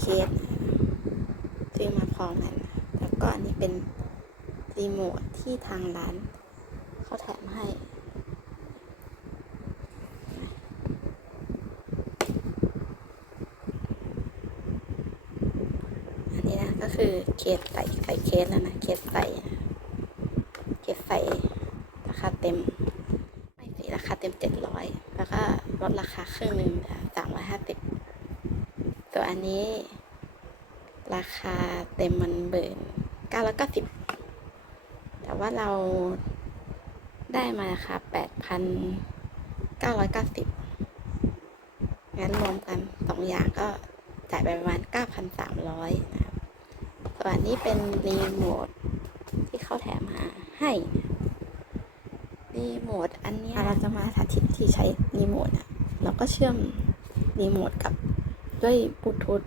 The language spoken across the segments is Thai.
เคสซื้อมาพร้อมกันแล้วก็อันนี้เป็นรีโมทที่ทางร้านเขาแถมให้อันนี้นะก็คือเคสใส่ใส่เคสแล้วนะเคสใส่เคสใส่ราคาเต็มไม่สิราคาเต็มเจ็ดร้อยแล้วก็ลดราคาครึ่งหนึ่งสามร้อยห้าสิบ ส่วอันนี้ ราคาเต็มมันเบิร์นเก้าร้อยเก้าสิบแต่ว่าเราได้มาราคาแปดพันเก้าร้อยเก้าสิบงั้นรวมกันสองอย่างก็จ่ายไปประมาณเก้าพันสามร้อยนะครับส่วนอันนี้เป็นรีโมทที่เขาแถมมาให้นะรีโมทอันนี้เราจะมาสาธิตที่ใช้รีโมทอะเราก็เชื่อมรีโมทกับ ด้วยบลูทูธ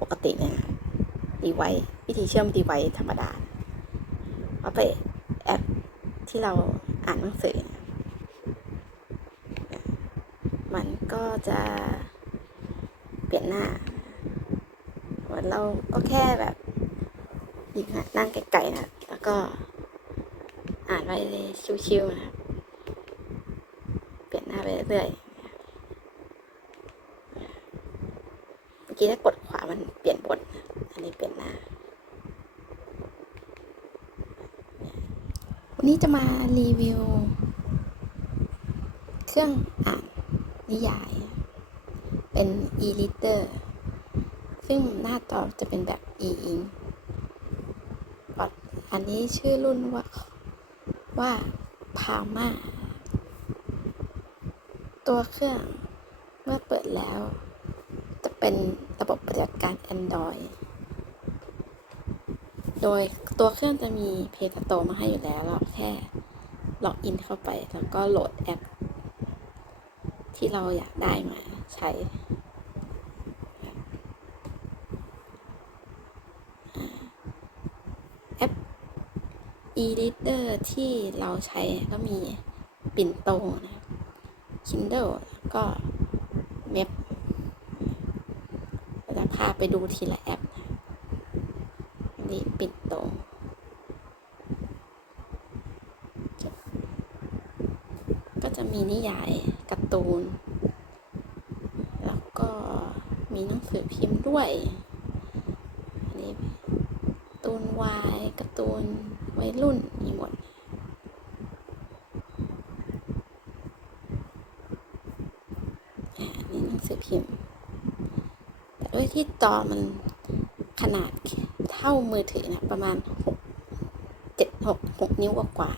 ปกติเนี่ยนะดีไววิธีเชื่อมดีไวธรรมดา เอาไปแอปที่เราอ่านหนังสือ มันก็จะเปลี่ยนหน้าเหมือนเราก็แค่แบบยิงนั่งไกลๆนะ แล้วก็อ่านไปเลยชิวๆนะ เปลี่ยนหน้าไปเรื่อยๆเมื่อ กี้ถ้ากดขวามันเปลี่ยนบท อันนี้เปลี่ยนหน้า วันนี้จะมารีวิว เครื่องอ่านนิยาย เป็น e-reader ซึ่งหน้าจอจะเป็นแบบ e-ink อันนี้ชื่อรุ่นว่าว่าพาม่าตัวเครื่องเมื่อเปิดแล้ว เป็นระบบปฏิบัติการ Android โดยตัวเครื่องจะมี Play Store มาให้อยู่แล้วเราแค่ล็อกอินเข้าไป แล้วก็โหลดแอป ที่เราอยากได้มาใช้ แอป e-reader ที่เราใช้ก็มีปิ่นโตนะ Kindle แล้วก็เว็บ พาไปดูทีละแอปนะอันนี้ปิ่นโตก็จะมีนิยายการ์ตูน แล้วก็มีหนังสือพิมพ์ด้วยอันนี้การ์ตูนวายการ์ตูนวัยรุ่นมีหมดอ่านี่หนังสือพิมพ์ ด้วยที่จอมันขนาดเท่ามือถือนะประมาณหกเจ็ดหกหกนิ้วกว่า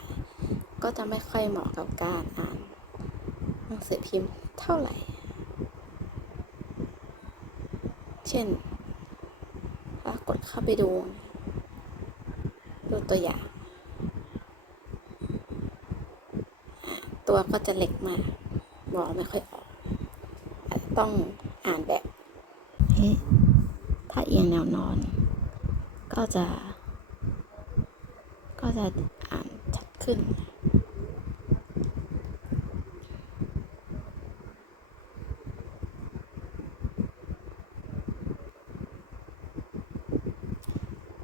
ก็จะไม่ค่อยเหมาะกับการอ่านหนังสือพิมพ์เท่าไหร่ เช่นถ้ากดเข้าไปดู ดูตัวอย่าง ตัวก็จะเล็กมาก มองไม่ค่อยออกอาจจะต้องอ่านแบบ้ ถ้าเอียงแนวนอน ก็จะ ก็จะอ่านชัดขึ้น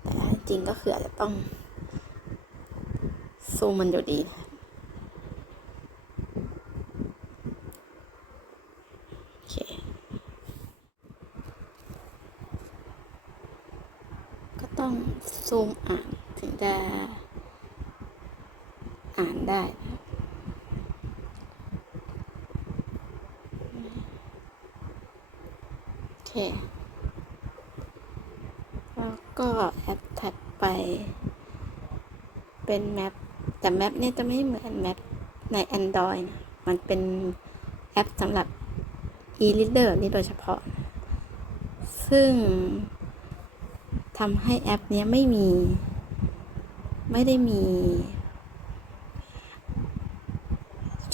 แต่จริงก็คืออาจจะต้องซูมมันอยู่ดีนะโอเค ก็ ต้องซูมอ่านถึงจะอ่านได้โอเค แล้วก็แอปถัดไป เป็นแมปแต่แมปนี่จะไม่เหมือนแมปใน Android นะ มันเป็นแอปสำหรับ e-reader นี่โดยเฉพาะ ซึ่ง ทำให้แอปเนี้ยไม่มี ไม่ได้มี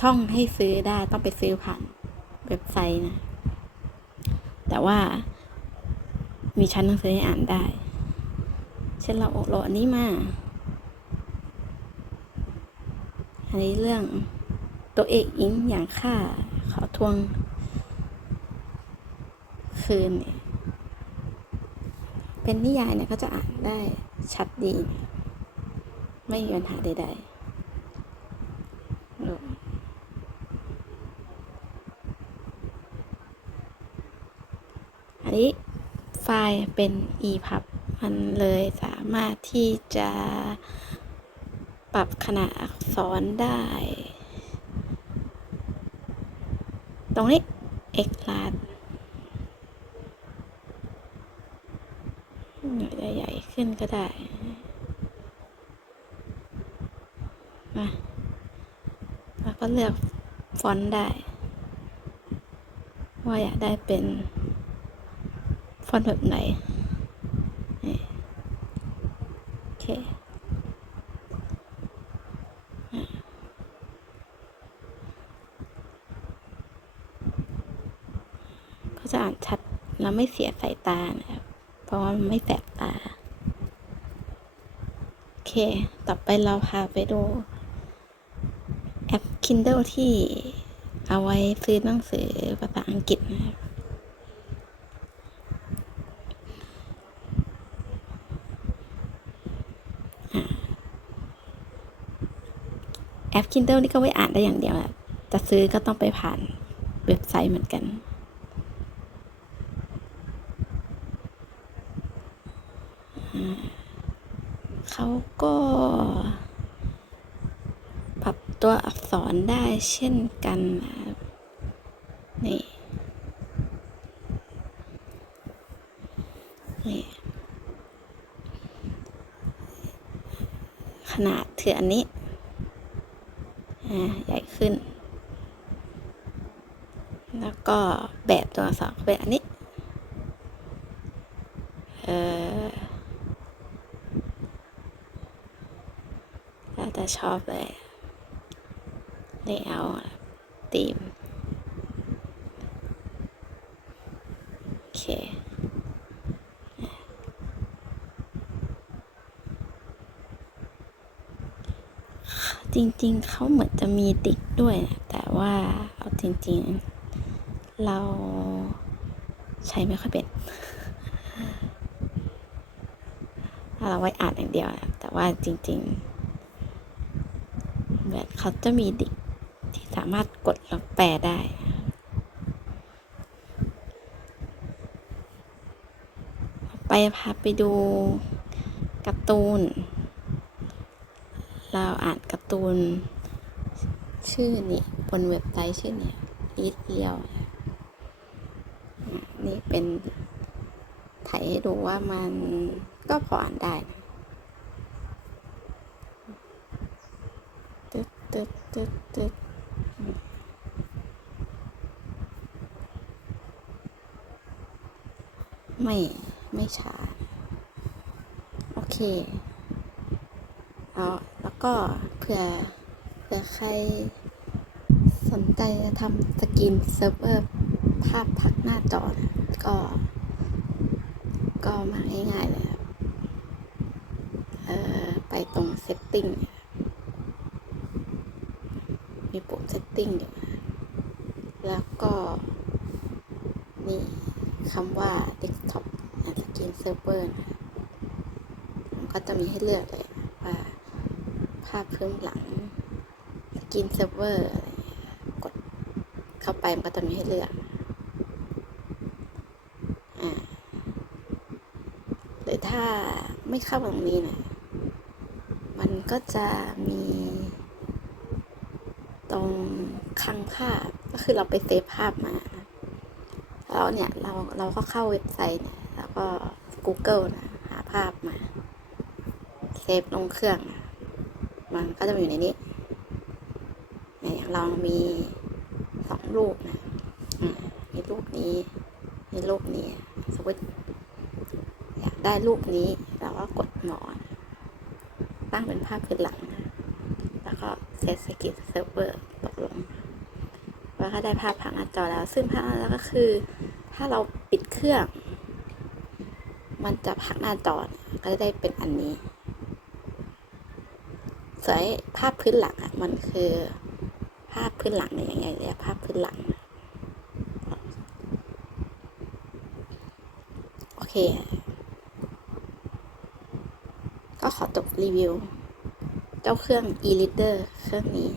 ช่องให้ซื้อได้ต้องไปซื้อผ่านเว็บไซต์นะ แต่ว่า มีชั้นหนังสือให้อ่านได้ เช่นเราโหลดอันนี้มา อันนี้เรื่องตัวเอกอิงอย่างข้าขอทวง คืนเนี่ย เป็นนิยายเนี่ยก็จะอ่านได้ชัดดี ไม่มีปัญหาใดๆอันนี้ไฟล์เป็น EPUB มันเลยสามารถที่จะปรับขนาดอักษรได้ ตรงนี้ x l a r จะใหญ่ขึ้นก็ได้ มาแล้วก็เลือกฟอนต์ได้ ว่าอยากได้เป็นฟอนต์แบบไหนโอเคก็จะอ่านชัดแล้วไม่เสียสายตานะครับ ราะว่ามันไม่แสบตา โอเค ต่อไปเราพาไปดู แอป Kindle ที่เอาไว้ซื้อหนังสือภาษาอังกฤษนะครับแอป Kindle นี่ก็ไว้อ่านได้อย่างเดียวอะจะซื้อก็ต้องไปผ่านเว็บไซต์เหมือนกัน เขาก็ปรับ ตัวอักษรได้เช่นกันนะครับนี่นี่ขนาดถืออันนี้อ่าใหญ่ขึ้น แล้วก็แบบตัวอักษรเป็นอันนี้เออแล้วแต่ชอบเลย เลเยอร์ตีมโอเคจริงๆ เขาเหมือนจะมีติ๊กด้วยนะ แต่ว่าเอาจริงๆ เราใช้ไม่ค่อยเป็น เราไว้อ่านอย่างเดียวนะแต่ว่าจริงๆ แบบเขาจะมีดิก ที่สามารถกดแล้วแปลได้ไปพาไปดูการ์ตูน เราอ่านการ์ตูน ชื่อนี่บนเว็บไซต์ชื่อเนี่ยอีทเรียว นี่เป็นถ่ายให้ดูว่ามันก็พออ่านได้นะตึ๊ดตึ๊ดตึ๊ดตึ๊ด ไม่ไม่ช้า โอเคเอาแล้วก็เผื่อเผื่อใครสนใจจะทำสกินเซิร์ฟเวอร์ภาพพักหน้าจอนะก็ ก็มาง่ายๆเลยครับเอ่อไปตรง setting เนี่ยมีปุ่ม setting อยู่แล้วก็ นี่ คำว่า desktop and skin server นะมันก็จะมีให้เลือกเลยว่าภาพพื้นหลังสกินเซิร์ฟเวอร์อะไรกดเข้าไปมันก็จะมีให้เลือกอ่าหรือถ้าไม่เข้าตรงนี้นะมันก็จะมีตรงคลังภาพก็คือเราไปเซฟภาพมา แล้วเนี่ยเราเราก็เข้าเว็บไซต์เนี่ยแล้วก็ Google นะหาภาพมาเซฟลงเครื่อง มันก็จะอยู่ในนี้เนี่ยอย่างเรามีสองรูปนะมีรูปนี้มีรูปนี้สมมติอยากได้รูปนี้เราก็กดหมอนตั้งเป็นภาพพื้นหลังนะแล้วก็เซตสกิลเซิร์ฟเวอร์ตกลง แล้วก็ได้ภาพผ่านหน้าจอแล้ว ซึ่งภาพนั้นก็คือ ถ้าเราปิดเครื่อง มันจะพักหน้าจอก็จะได้เป็นอันนี้สวยภาพพื้นหลังอะมันคือภาพพื้นหลังเนี่ยอย่างไงเรียภาพพื้นหลัง โอเค ก็ขอจบรีวิว เจ้าเครื่อง e-reader เครื่องนี้